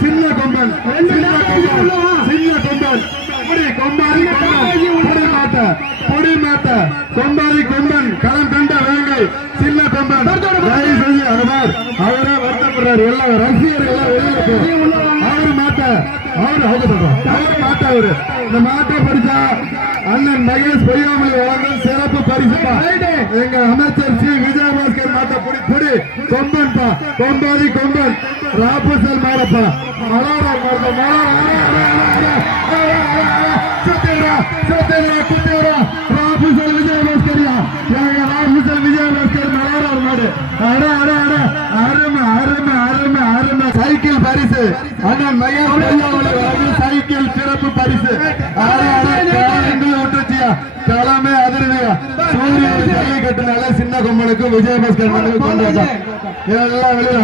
சின்ன கொம்பன் பொடி மாட்ட கொம்பாரி கொம்பன் களம் கண்ட வேங்கை சின்ன கொம்பன் தயவு செஞ்சு அவரே வருத்தப்படுறாரு. எல்லாம் ரசிகர் எல்லாம் வெளியில அவரு மாட்ட அவரு இந்த மாட்டை படிச்சா அண்ணன் மகேஷ் பொய்யாமலை வழங்கும் சிறப்பு பரிசு. எங்க அமைச்சர் சி விஜயபாஸ்கர் மாட்ட பொடி கொம்பன் கொம்பாரி கொம்பன் ராபசல் மாடப்பா மலாரார் ராபசல் விஜயபாஸ்கரியா எங்க ராபசல் விஜயபாஸ்கர் மலாரார் மாடு. அருமை சைக்கிள் பரிசு அண்ணன் மகேஷ் பொய்யாமலை வழங்கும் சைக்கிள் சிறப்பு பரிசு. களமே அதிர்வியா சூரியன் ஜல்லிக்கட்டுனால சின்ன கொம்பனுக்கு விஜயபாஸ்கர் கொண்டு வந்தான் எல்லாம் வெளியே